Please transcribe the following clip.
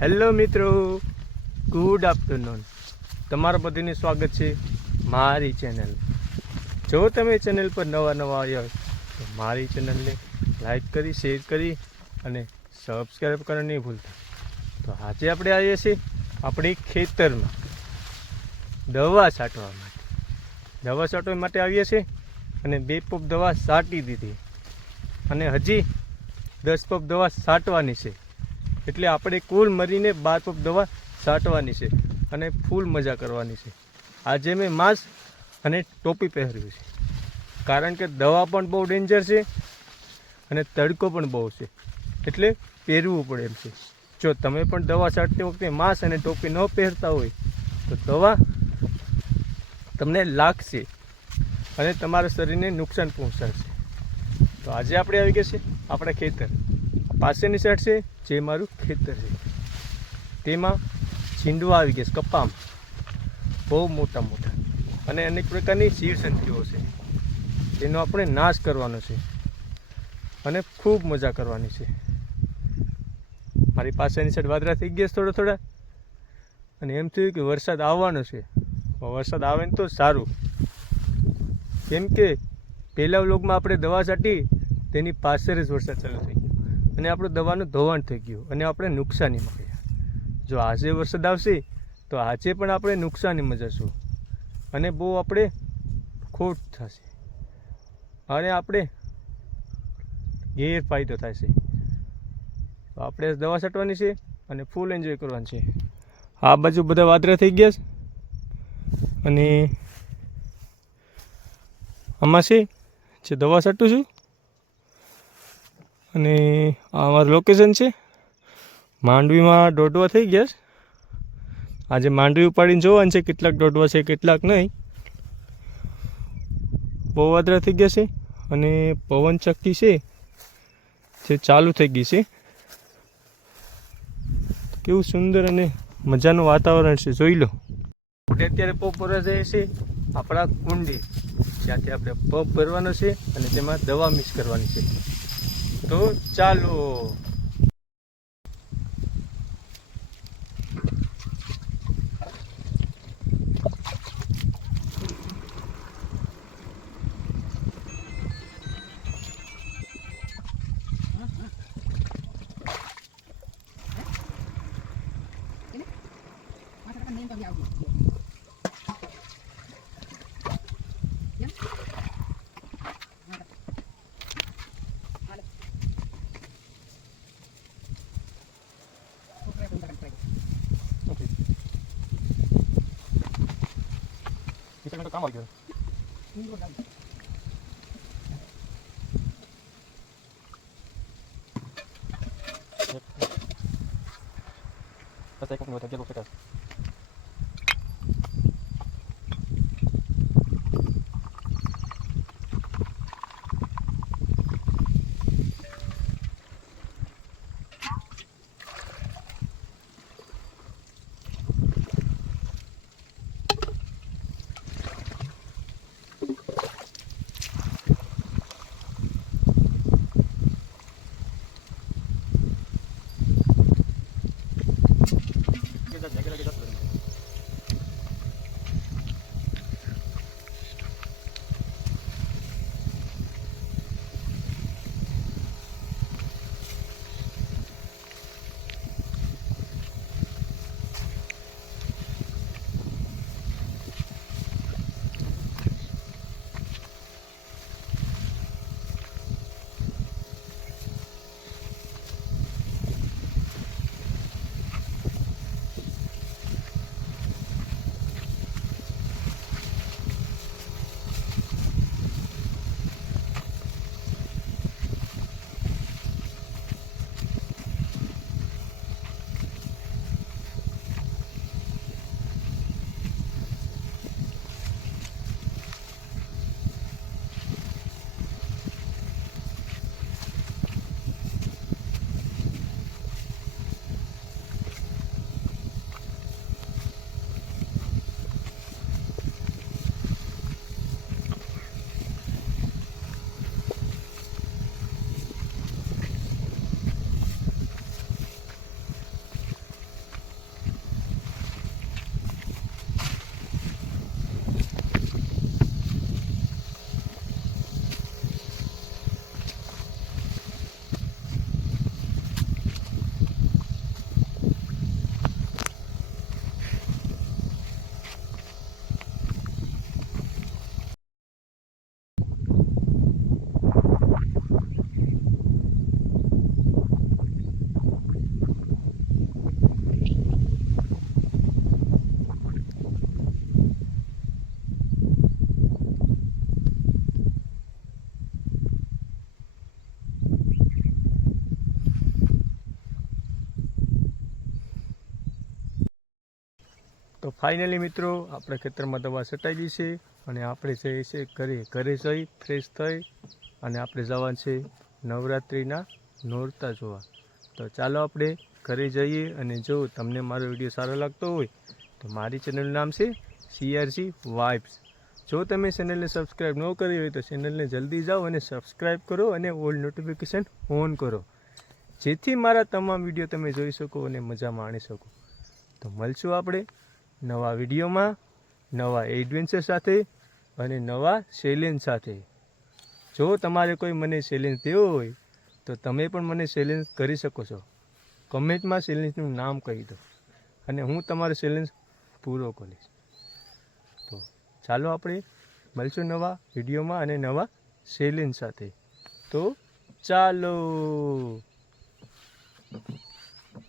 Hello મિત્રો, good afternoon. તમારા બધાનું સ્વાગત છે મારી ચેનલ. જો તમે ચેનલ પર નવા આવ્યા હોય તો મારી ચેનલને લાઈક કરી, શેર કરી અને સબસ્ક્રાઈબ કરવાનું નહીં ભૂલતા. તો આજે આપણે આવીએ છીએ આપણી ખેતરમાં દવા છાંટવા માટે આવીએ છીએ અને 2 પંપ દવા છાંટી દીધી અને હજી 10 પંપ દવા છાંટવાની છે. એટલે આપણે કુલ મળીને 12 પંપ દવા છાંટવાની છે અને ફૂલ મજા કરવાની છે. આજે મેં માસ્ક અને ટોપી પહેર્યું છે કારણ કે દવા પણ બહુ ડેન્જર છે અને તડકો પણ બહુ છે, એટલે પહેરવું પડે એમ છે. જો તમે પણ દવા છાંટતી વખતે માસ્ક અને ટોપી ન પહેરતા હોય તો દવા તમને લાગશે અને તમારા શરીરને નુકસાન પહોંચાડશે. તો આજે આપણે આવી ગયા છે આપણા ખેતર પાસેની સાઈડ છે, જે મારું ખેતર છે. તેમાં છીંડવા આવી ગયા છે કપામાં, બહુ મોટા અને અનેક પ્રકારની જીવજંતુઓ છે. તેનો આપણે નાશ કરવાનો છે અને ખૂબ મજા કરવાની છે. મારી પાસેની સાઈડ વાદળા થઈ ગયા થોડા અને એમ થયું કે વરસાદ આવવાનો છે. વરસાદ આવે ને તો સારું, કેમ કે પહેલા વ્લોગમાં આપણે દવા છાંટી તેની પાછળ જ વરસાદ ચાલુ થઈ ગયો અને આપણું દવાનું ધોવાણ થઈ ગયું અને આપણે નુકસાનીમાં ગયા. જો આજે વરસાદ આવશે તો આજે પણ આપણે નુકસાનીમાં જશું અને બહુ આપણે ખોટ થશે અને આપણે ગેરફાયદો થશે. તો આપણે દવા છાંટવાની છે અને ફૂલ એન્જોય કરવાની છે. આ બાજુ બધા વાદળા થઈ ગયા છે અને આમાં છે જે દવા છાંટું છું અને આ અમારું લોકેશન છે. માંડવીમાં દોડવા થઈ ગયા છે. આજે માંડવી ઉપાડીને જોવાનું છે કેટલાક દોડવા છે કેટલાક નહીં. બહુ વાદળા થઈ ગયા છે અને પવન ચક્કી છે જે ચાલુ થઈ ગઈ છે. કેવું સુંદર અને મજાનું વાતાવરણ છે, જોઈ લો. આપણે અત્યારે પંપ ભરવા જઈએ છીએ આપણા કુંડી, જ્યાંથી આપણે પંપ ભરવાનો છે અને તેમાં દવા મિક્સ કરવાની છે. તો ચાલો. કામ આવી ગયું. તો ફાઇનલી મિત્રો આપણે ખેતરમાં દવા છટાઈ ગઈ છે અને આપણે જઈએ છીએ ઘરે જઈ ફ્રેશ થઈ અને આપણે જવાનું છે નવરાત્રિના નોરતા જોવા. તો ચાલો આપણે ઘરે જઈએ અને જો તમને મારો વિડીયો સારો લાગતો હોય તો મારી ચેનલનું નામ છે CRG વાઇબ્સ. જો તમે ચેનલને સબસ્ક્રાઈબ ન કરી હોય તો ચેનલને જલ્દી જાઓ અને સબસ્ક્રાઈબ કરો અને ઓલ નોટિફિકેશન ઓન કરો, જેથી મારા તમામ વિડીયો તમે જોઈ શકો અને મજા માણી શકો. તો મળશું આપણે નવા વિડીયોમાં, નવા એડવેન્ચર સાથે અને નવા ચેલેન્જ સાથે. જો તમારે કોઈ મને ચેલેન્જ દેવો હોય તો તમે પણ મને ચેલેન્જ કરી શકો છો. કમેન્ટમાં ચેલેન્જનું નામ કહી દો અને હું તમારો ચેલેન્જ પૂરો કરીશ. તો ચાલો આપણે મળશું નવા વિડીયોમાં અને નવા ચેલેન્જ સાથે. તો ચાલો.